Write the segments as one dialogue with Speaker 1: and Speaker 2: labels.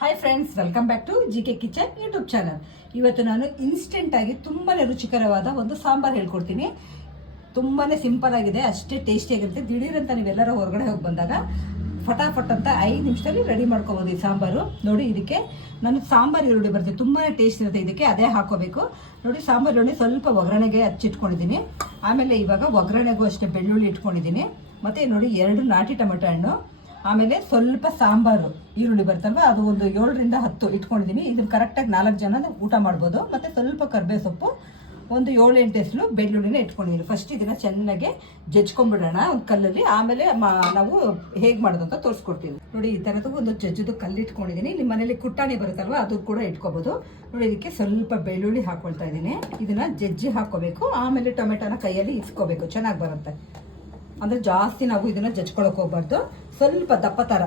Speaker 1: Hi friends welcome back to G K kitchen YouTube channel ಇವತ್ತು ನಾನು ಇನ್ಸ್ಟೆಂಟಾಗಿ ತುಂಬಾನೇ ರುಚಿಕರವಾದ ಒಂದು ಸಾಂಬಾರ್ ಹೇಳ್ಕೊಡ್ತೀನಿ. ತುಂಬಾನೇ ಸಿಂಪಲ್ ಆಗಿದೆ, ಅಷ್ಟೇ ಟೇಸ್ಟಿ ಆಗಿರುತ್ತೆ. ದಿಢೀರ್ ಅಂತ ನೀವೆಲ್ಲರೂ ಹೊರಗಡೆ ಹೋಗಿ ಬಂದಾಗ ಫಟಾಫಟ್ ಅಂತ ಐದು ನಿಮಿಷದಲ್ಲಿ ರೆಡಿ ಮಾಡ್ಕೋಬೋದು ಈ ಸಾಂಬಾರು. ನೋಡಿ, ಇದಕ್ಕೆ ನಾನು ಸಾಂಬಾರ್ ಈರುಳ್ಳಿ ಬರುತ್ತೆ ತುಂಬಾನೇ ಟೇಸ್ಟ್ ಇರುತ್ತೆ ಇದಕ್ಕೆ, ಅದೇ ಹಾಕೋಬೇಕು ನೋಡಿ, ಸಾಂಬಾರ್ ಈರುಳ್ಳಿ ಸ್ವಲ್ಪ ಒಗ್ಗರಣೆಗೆ ಹಚ್ಚಿಟ್ಕೊಂಡಿದ್ದೀನಿ. ಆಮೇಲೆ ಇವಾಗ ಒಗ್ಗರಣೆಗೂ ಅಷ್ಟೇ ಬೆಳ್ಳುಳ್ಳಿ ಇಟ್ಕೊಂಡಿದ್ದೀನಿ. ಮತ್ತೆ ನೋಡಿ, ಎರಡು ನಾಟಿ ಟೊಮೆಟೊ ಹಣ್ಣು. ಆಮೇಲೆ ಸ್ವಲ್ಪ ಸಾಂಬಾರು, ಈರುಳ್ಳಿ ಬರ್ತಲ್ವ ಅದು ಒಂದು ಏಳರಿಂದ ಹತ್ತು ಇಟ್ಕೊಂಡಿದ್ದೀನಿ. ಇದನ್ನ ಕರೆಕ್ಟಾಗಿ ನಾಲ್ಕು ಜನ ಊಟ ಮಾಡ್ಬೋದು. ಮತ್ತೆ ಸ್ವಲ್ಪ ಕರ್ಬೇವು ಸೊಪ್ಪು, ಒಂದು ಏಳು ಎಂಟು ಹೆಸರು ಬೆಳ್ಳುಳ್ಳಿನ ಇಟ್ಕೊಂಡಿದ್ದೀನಿ. ಫಸ್ಟ್ ಇದನ್ನ ಚೆನ್ನಾಗಿ ಜಜ್ಕೊಂಡ್ಬಿಡೋಣ ಒಂದು ಕಲ್ಲಲ್ಲಿ. ಆಮೇಲೆ ನಾವು ಹೇಗೆ ಮಾಡೋದು ಅಂತ ತೋರಿಸ್ಕೊಡ್ತೀವಿ. ನೋಡಿ, ಈ ಥರದ್ದು ಒಂದು ಜಜ್ಜದು ಕಲ್ಲು ಇಟ್ಕೊಂಡಿದ್ದೀನಿ ನಿಮ್ಮ ಮನೇಲಿ ಕುಟ್ಟಾಣಿ ಬರುತ್ತಲ್ವ, ಅದು ಕೂಡ ಇಟ್ಕೋಬೋದು. ನೋಡಿ, ಇದಕ್ಕೆ ಸ್ವಲ್ಪ ಬೆಳ್ಳುಳ್ಳಿ ಹಾಕೊಳ್ತಾ ಇದ್ದೀನಿ. ಇದನ್ನು ಜಜ್ಜಿ ಹಾಕೋಬೇಕು ಆಮೇಲೆ ಟೊಮೆಟೊನ ಕೈಯಲ್ಲಿ ಇಸ್ಕೋಬೇಕು. ಚೆನ್ನಾಗಿ ಬರುತ್ತೆ. ಅಂದರೆ ಜಾಸ್ತಿ ನಾವು ಇದನ್ನು ಜಜ್ಕೊಳಕ್ಕೆ ಹೋಗ್ಬಾರ್ದು. ಸ್ವಲ್ಪ ದಪ್ಪ ಥರ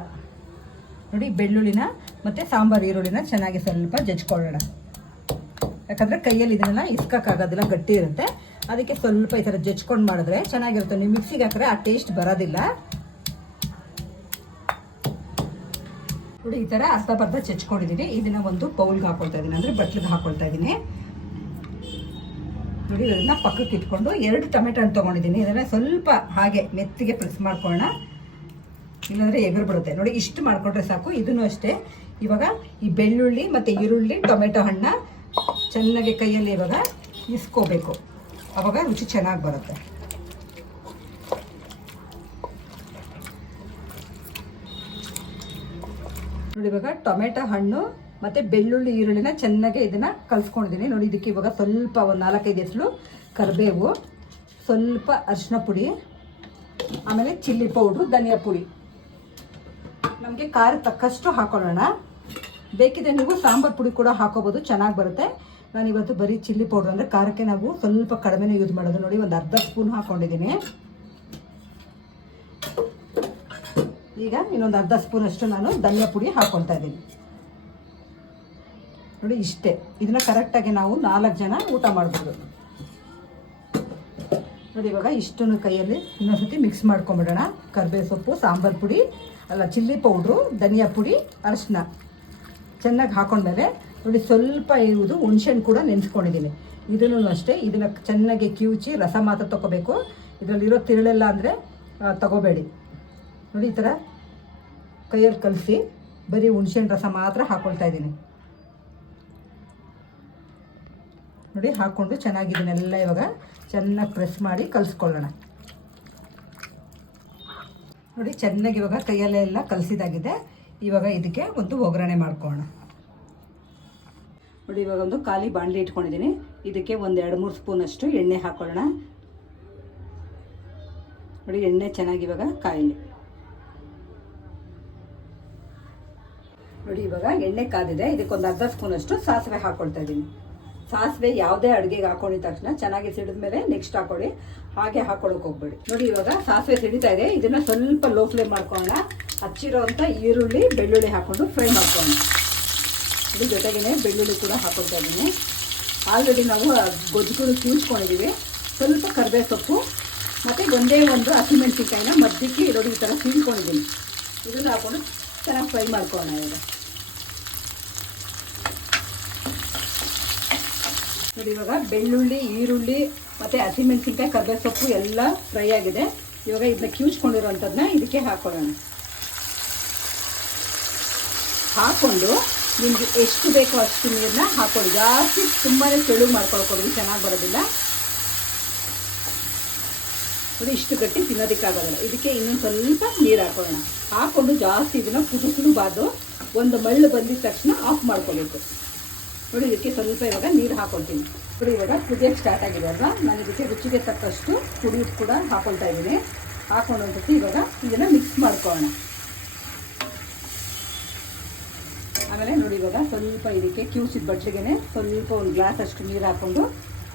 Speaker 1: ನೋಡಿ, ಬೆಳ್ಳುಳ್ಳಿನ ಮತ್ತು ಸಾಂಬಾರ್ ಈರುಳ್ಳಿನ ಚೆನ್ನಾಗಿ ಸ್ವಲ್ಪ ಜಜ್ಕೊಳ್ಳೋಣ. ಯಾಕಂದರೆ ಕೈಯಲ್ಲಿ ಇದನ್ನೆಲ್ಲ ಇಸ್ಕೋಕ್ಕಾಗೋದಿಲ್ಲ, ಗಟ್ಟಿ ಇರುತ್ತೆ. ಅದಕ್ಕೆ ಸ್ವಲ್ಪ ಈ ಥರ ಜಜ್ಕೊಂಡು ಮಾಡಿದ್ರೆ ಚೆನ್ನಾಗಿರುತ್ತೆ. ನೀವು ಮಿಕ್ಸಿಗೆ ಹಾಕಿದ್ರೆ ಆ ಟೇಸ್ಟ್ ಬರೋದಿಲ್ಲ. ನೋಡಿ, ಈ ಥರ ಅರ್ಧ ಬರ್ಧ ಚಚ್ಕೊಂಡಿದ್ದೀನಿ ಇದನ್ನ ಒಂದು ಬೌಲ್ಗೆ ಹಾಕೊಳ್ತಾ ಇದ್ದೀನಿ. ಅಂದರೆ ಬಟ್ಲಿಗೆ ಹಾಕೊಳ್ತಾ ಇದ್ದೀನಿ. ನೋಡಿ, ಇದನ್ನ ಪಕ್ಕಕ್ಕೆ ಇಟ್ಕೊಂಡು ಎರಡು ಟೊಮೆಟೊ ಹಣ್ಣು ತೊಗೊಂಡಿದ್ದೀನಿ. ಇದನ್ನ ಸ್ವಲ್ಪ ಹಾಗೆ ಮೆತ್ತಿಗೆ ಪ್ರೆಸ್ ಮಾಡ್ಕೊಳ್ಳೋಣ. ಇಲ್ಲಾಂದ್ರೆ ಎಗರು ಬರುತ್ತೆ. ನೋಡಿ, ಇಷ್ಟು ಮಾಡ್ಕೊಂಡ್ರೆ ಸಾಕು. ಇದನ್ನು ಅಷ್ಟೇ. ಇವಾಗ ಈ ಬೆಳ್ಳುಳ್ಳಿ ಮತ್ತು ಈರುಳ್ಳಿ, ಟೊಮೆಟೊ ಹಣ್ಣ ಚೆನ್ನಾಗಿ ಕೈಯಲ್ಲಿ ಇವಾಗ ಇಸ್ಕೋಬೇಕು. ಅವಾಗ ರುಚಿ ಚೆನ್ನಾಗಿ ಬರುತ್ತೆ. ನೋಡಿ, ಇವಾಗ ಟೊಮೆಟೊ ಹಣ್ಣು ಮತ್ತೆ ಬೆಳ್ಳುಳ್ಳಿ, ಈರುಳ್ಳಿನ ಚೆನ್ನಾಗಿ ಇದನ್ನ ಕಲಿಸ್ಕೊಂಡಿದ್ದೀನಿ. ನೋಡಿ, ಇದಕ್ಕೆ ಇವಾಗ ಸ್ವಲ್ಪ ಒಂದು ನಾಲ್ಕೈದು ಹೆಸರು ಕರಿಬೇವು, ಸ್ವಲ್ಪ ಅರಿಶಿನ ಪುಡಿ, ಆಮೇಲೆ ಚಿಲ್ಲಿ ಪೌಡ್ರು, ಧನಿಯಾ ಪುಡಿ. ನಮಗೆ ಖಾರ ತಕ್ಕಷ್ಟು ಹಾಕೊಳ್ಳೋಣ. ಬೇಕಿದ್ರೆ ನೀವು ಸಾಂಬಾರ್ ಪುಡಿ ಕೂಡ ಹಾಕೋಬೋದು, ಚೆನ್ನಾಗಿ ಬರುತ್ತೆ. ನಾನು ಇವತ್ತು ಬರೀ ಚಿಲ್ಲಿ ಪೌಡ್ರ್ ಅಂದರೆ ಖಾರಕ್ಕೆ ನಾವು ಸ್ವಲ್ಪ ಕಡಿಮೆನೇ ಯೂಸ್ ಮಾಡೋದು. ನೋಡಿ, ಒಂದು ಅರ್ಧ ಸ್ಪೂನ್ ಹಾಕೊಂಡಿದ್ದೀನಿ. ಈಗ ಇನ್ನೊಂದು ಅರ್ಧ ಸ್ಪೂನ್ ಅಷ್ಟು ನಾನು ಧನಿಯಾ ಪುಡಿ ಹಾಕೊಳ್ತಾ ಇದ್ದೀನಿ. ನೋಡಿ, ಇಷ್ಟೇ. ಇದನ್ನ ಕರೆಕ್ಟಾಗಿ ನಾವು ನಾಲ್ಕು ಜನ ಊಟ ಮಾಡ್ಬೋದು. ನೋಡಿ, ಇವಾಗ ಇಷ್ಟನ್ನು ಕೈಯಲ್ಲಿ ಇನ್ನೊಂದ್ಸತಿ ಮಿಕ್ಸ್ ಮಾಡ್ಕೊಂಬಿಡೋಣ ಕರ್ಬೇವು ಸೊಪ್ಪು, ಸಾಂಬಾರ್ ಪುಡಿ. ಅಲ್ಲ, ಚಿಲ್ಲಿ ಪೌಡ್ರು, ಧನಿಯಾ ಪುಡಿ, ಅರಿಶಿನ. ಚೆನ್ನಾಗಿ ಹಾಕೊಂಡ್ಮೇಲೆ ನೋಡಿ ಸ್ವಲ್ಪ ಇರುವುದು ಹುಣ್ಸೆಹಣ್ಣು ಕೂಡ ನೆನೆಸ್ಕೊಂಡಿದ್ದೀನಿ. ಇದನ್ನು ಅಷ್ಟೇ, ಇದನ್ನು ಚೆನ್ನಾಗಿ ಕಿವುಚಿ ರಸ ಮಾತ್ರ ತೊಗೋಬೇಕು ಇದರಲ್ಲಿರೋ ತಿರುಳೆಲ್ಲ ಅಂದರೆ ತಗೋಬೇಡಿ. ನೋಡಿ ಈ ಥರ ಕೈಯಲ್ಲಿ ಕಲಸಿ ಬರೀ ಹುಣ್ಸೆಹಣ್ಣು ರಸ ಮಾತ್ರ ಹಾಕೊಳ್ತಾ ಇದ್ದೀನಿ. ನೋಡಿ ಹಾಕ್ಕೊಂಡು ಚೆನ್ನಾಗಿದ್ದೀನಿ ಎಲ್ಲ ಇವಾಗ. ಚೆನ್ನಾಗಿ ಪ್ರೆಸ್ ಮಾಡಿ ಕಲಿಸ್ಕೊಳ್ಳೋಣ. ನೋಡಿ, ಚೆನ್ನಾಗಿ ಇವಾಗ ಕೈಯಲ್ಲೆಲ್ಲ ಕಲಸಿದಾಗಿದೆ. ಇವಾಗ ಇದಕ್ಕೆ ಒಂದು ಒಗ್ಗರಣೆ ಮಾಡ್ಕೊಳ್ಳೋಣ. ನೋಡಿ, ಇವಾಗ ಒಂದು ಖಾಲಿ ಬಾಣಲಿ ಇಟ್ಕೊಂಡಿದ್ದೀನಿ. ಇದಕ್ಕೆ ಒಂದು ಎರಡು ಮೂರು ಸ್ಪೂನ್ ಅಷ್ಟು ಎಣ್ಣೆ ಹಾಕೊಳ್ಳೋಣ. ನೋಡಿ, ಎಣ್ಣೆ ಚೆನ್ನಾಗಿ ಇವಾಗ ಕಾಯಲಿ. ನೋಡಿ, ಇವಾಗ ಎಣ್ಣೆ ಕಾದಿದೆ. ಇದಕ್ಕೊಂದು ಅರ್ಧ ಸ್ಪೂನ್ ಅಷ್ಟು ಸಾಸಿವೆ ಹಾಕ್ಕೊಳ್ತಾ ಇದ್ದೀನಿ. ಸಾಸಿವೆ ಯಾವುದೇ ಅಡುಗೆಗೆ ಹಾಕೊಂಡಿದ ತಕ್ಷಣ. ಚೆನ್ನಾಗಿ ಸಿಡಿದ ಮೇಲೆ ನೆಕ್ಸ್ಟ್ ಹಾಕೊಳ್ಳಿ. ಹಾಗೆ ಹಾಕೊಳ್ಳೋಕೆ ಹೋಗ್ಬೇಡಿ. ನೋಡಿ ಇವಾಗ ಸಾಸಿವೆ ಸಿಡಿತಾ ಇದೆ. ಇದನ್ನು ಸ್ವಲ್ಪ ಲೋ ಫ್ಲೇಮ್ ಮಾಡ್ಕೊಳ್ಳೋಣ. ಹಚ್ಚಿರೋಂಥ ಈರುಳ್ಳಿ, ಬೆಳ್ಳುಳ್ಳಿ ಹಾಕೊಂಡು ಫ್ರೈ ಮಾಡ್ಕೊಳ್ಳೋಣ. ಇದ್ರ ಜೊತೆಗೇ ಬೆಳ್ಳುಳ್ಳಿ ಕೂಡ ಹಾಕೊಳ್ತಾ ಇದ್ದೀನಿ. ಆಲ್ರೆಡಿ ನಾವು ಗೊಜ್ಜುಗಳು ತಿನ್ಸ್ಕೊಂಡಿದ್ದೀವಿ ಸ್ವಲ್ಪ ಕರಿಬೇವು ಸೊಪ್ಪು ಮತ್ತು ಒಂದೇ ಒಂದು ಹಸಿಮೆಣಸಿನ್ಕಾಯಿನ ಮಧ್ಯಕ್ಕೆ ಇರೋದು ಈ ಥರ ಸೀಳ್ಕೊಂಡಿದ್ದೀನಿ. ಇದನ್ನು ಹಾಕೊಂಡು ಚೆನ್ನಾಗಿ ಫ್ರೈ ಮಾಡ್ಕೊಳ್ಳೋಣ ಈಗ ನೋಡಿ ಇವಾಗ ಬೆಳ್ಳುಳ್ಳಿ, ಈರುಳ್ಳಿ ಮತ್ತು ಹಸಿಮೆಣಸಿನ್ಕಾಯಿ ಕರ್ಬೇ ಸೊಪ್ಪು ಎಲ್ಲ ಫ್ರೈ ಆಗಿದೆ. ಇವಾಗ ಇದನ್ನ ಕ್ಯೂಚ್ಕೊಂಡಿರೋಂಥದ್ದನ್ನ ಇದಕ್ಕೆ ಹಾಕೋಣ ಹಾಕ್ಕೊಂಡು ನಿಮಗೆ ಎಷ್ಟು ಬೇಕೋ ಅಷ್ಟು ನೀರನ್ನ ಹಾಕೊಳ್ಳಿ. ಜಾಸ್ತಿ ತುಂಬಾ ತೆಳು ಮಾಡ್ಕೊಳ್ಕೊಡಿ, ಚೆನ್ನಾಗಿ ಬರೋದಿಲ್ಲ. ಅದು ಇಷ್ಟು ಗಟ್ಟಿ ತಿನ್ನೋದಕ್ಕಾಗೋದಿಲ್ಲ. ಇದಕ್ಕೆ ಇನ್ನೊಂದು ಸ್ವಲ್ಪ ನೀರು ಹಾಕೊಳ್ಳೋಣ. ಹಾಕ್ಕೊಂಡು ಜಾಸ್ತಿ ಇದನ್ನು ಕುದಿಸಲೂಬಾರ್ದು ಒಂದು ಮಳ್ಳು ಬಂದಿದ ತಕ್ಷಣ ಆಫ್ ಮಾಡ್ಕೋಬೇಕು. ನೋಡಿ, ಇದಕ್ಕೆ ಸ್ವಲ್ಪ ಇವಾಗ ನೀರು ಹಾಕೊಳ್ತೀನಿ. ನೋಡಿ, ಇವಾಗ ಕುದಿಯೋಕ್ಕೆ ಸ್ಟಾರ್ಟ್ ಆಗಿದೆ ಅಲ್ವಾ? ನಾನು ಇದಕ್ಕೆ ರುಚಿಗೆ ತಕ್ಕಷ್ಟು ಪುಡಿ ಕೂಡ ಹಾಕೊಳ್ತಾ ಇದ್ದೀನಿ. ಹಾಕೊಂಡು ಒಂದ್ಸತಿ ಇವಾಗ ಇದನ್ನು ಮಿಕ್ಸ್ ಮಾಡ್ಕೊಳ್ಳೋಣ. ಆಮೇಲೆ ನೋಡಿ, ಇವಾಗ ಸ್ವಲ್ಪ ಇದಕ್ಕೆ ಕ್ಯೂಸಿದ ಬಟ್ಲಿಗೆ ಸ್ವಲ್ಪ ಒಂದು ಗ್ಲಾಸ್ ಅಷ್ಟು ನೀರು ಹಾಕ್ಕೊಂಡು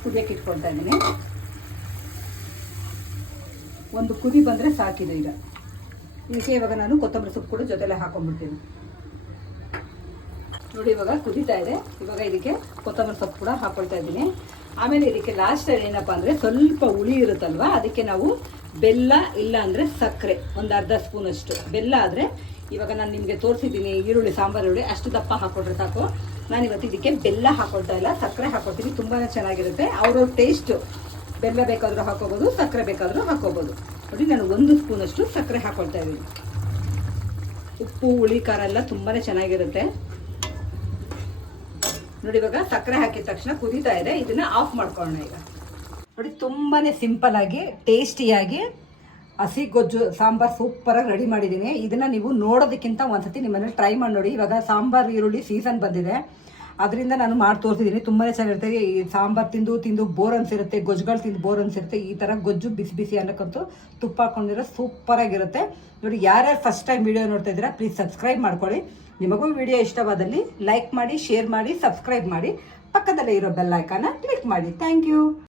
Speaker 1: ಕುದಿಯೋಕ್ಕೆ ಇಟ್ಕೊಳ್ತಾ ಇದ್ದೀನಿ. ಒಂದು ಕುದಿ ಬಂದರೆ ಸಾಕಿದೆ ಈಗ. ಇದಕ್ಕೆ ಇವಾಗ ನಾನು ಕೊತ್ತಂಬರಿ ಸೊಪ್ಪು ಕೂಡ ಜೊತೆಲೆ ಹಾಕೊಂಡ್ಬಿಡ್ತೀನಿ. ನೋಡಿ, ಇವಾಗ ಕುದೀತಾ ಇದೆ. ಇವಾಗ ಇದಕ್ಕೆ ಕೊತ್ತಂಬರಿ ಸೊಪ್ಪು ಕೂಡ ಹಾಕೊಳ್ತಾ ಇದ್ದೀನಿ. ಆಮೇಲೆ ಇದಕ್ಕೆ ಲಾಸ್ಟಲ್ಲಿ ಏನಪ್ಪ ಅಂದರೆ ಸ್ವಲ್ಪ ಹುಳಿ ಇರುತ್ತಲ್ವಾ, ಅದಕ್ಕೆ ನಾವು ಬೆಲ್ಲ ಇಲ್ಲ ಅಂದರೆ ಸಕ್ಕರೆ, ಒಂದು ಅರ್ಧ ಸ್ಪೂನ್ ಅಷ್ಟು. ಬೆಲ್ಲ ಆದರೆ ಇವಾಗ ನಾನು ನಿಮಗೆ ತೋರಿಸಿದ್ದೀನಿ, ಈರುಳ್ಳಿ, ಸಾಂಬಾರು ಈರುಳ್ಳಿ, ಅಷ್ಟು ದಪ್ಪ ಹಾಕೊಂಡ್ರೆ ಸಾಕು. ನಾನು ಇವತ್ತು ಇದಕ್ಕೆ ಬೆಲ್ಲ ಹಾಕೊಳ್ತಾ ಇಲ್ಲ, ಸಕ್ಕರೆ ಹಾಕೊಳ್ತೀನಿ ತುಂಬಾ ಚೆನ್ನಾಗಿರುತ್ತೆ. ಅವ್ರವ್ರ ಟೇಸ್ಟ್ ಬೆಲ್ಲ ಬೇಕಾದರೂ ಹಾಕೋಬೋದು, ಸಕ್ಕರೆ ಬೇಕಾದರೂ ಹಾಕೋಬೋದು. ನೋಡಿ, ನಾನು ಒಂದು ಸ್ಪೂನಷ್ಟು ಸಕ್ಕರೆ ಹಾಕೊಳ್ತಾ ಇದ್ದೀನಿ. ಉಪ್ಪು, ಹುಳಿ, ಖಾರ ಎಲ್ಲ ತುಂಬಾ ಚೆನ್ನಾಗಿರುತ್ತೆ. ನೋಡಿ ಇವಾಗ ಸಕ್ಕರೆ ಹಾಕಿದ ತಕ್ಷಣ ಕುದೀತಾ ಇದೆ. ಇದನ್ನ ಆಫ್ ಮಾಡ್ಕೊಳ್ಳೋಣ ಈಗ. ನೋಡಿ ತುಂಬಾನೇ ಸಿಂಪಲ್ ಆಗಿ ಟೇಸ್ಟಿಯಾಗಿ ಹಸಿ ಗೊಜ್ಜು, ಸಾಂಬಾರ್ ಸೂಪರಾಗಿ ರೆಡಿ ಮಾಡಿದ್ದೀನಿ. ಇದನ್ನ ನೀವು ನೋಡೋದಕ್ಕಿಂತ ಒಂದ್ಸತಿ ನಿಮ್ಮನೇಲಿ ಟ್ರೈ ಮಾಡಿ ನೋಡಿ. ಇವಾಗ ಸಾಂಬಾರ್, ಈರುಳ್ಳಿ ಸೀಸನ್ ಬಂದಿದೆ. ಅದರಿಂದ ನಾನು ಮಾಡಿ ತೋರಿಸಿದ್ದೀನಿ ತುಂಬಾ ಚೆನ್ನಾಗಿರುತ್ತೆ. ಈ ಸಾಂಬಾರ್ ತಿಂದು ತಿಂದು ಬೋರ್ ಅನ್ಸಿರುತ್ತೆ. ಗೊಜ್ಜುಗಳು ತಿಂದು ಬೋರ್ ಅನ್ಸಿರುತ್ತೆ. ಈ ಥರ ಗೊಜ್ಜು ಬಿಸಿ ಬಿಸಿ ಅನ್ನಕ್ಕಂತೂ ತುಪ್ಪ ಹಾಕೊಂಡಿರೋ ಸೂಪರಾಗಿರುತ್ತೆ ನೋಡಿ, ಯಾರ್ಯಾರು ಫಸ್ಟ್ ಟೈಮ್ ವಿಡಿಯೋ ನೋಡ್ತಾ ಇದ್ದೀರಾ ಪ್ಲೀಸ್ ಸಬ್ಸ್ಕ್ರೈಬ್ ಮಾಡ್ಕೊಳ್ಳಿ. ನಿಮಗೂ ವಿಡಿಯೋ ಇಷ್ಟವಾದಲ್ಲಿ ಲೈಕ್ ಮಾಡಿ ಶೇರ್ ಮಾಡಿ ಸಬ್ಸ್ಕ್ರೈಬ್ ಮಾಡಿ. ಪಕ್ಕದಲ್ಲೇ ಇರೋ ಬೆಲ್ ಐಕಾನ ಕ್ಲಿಕ್ ಮಾಡಿ. Thank you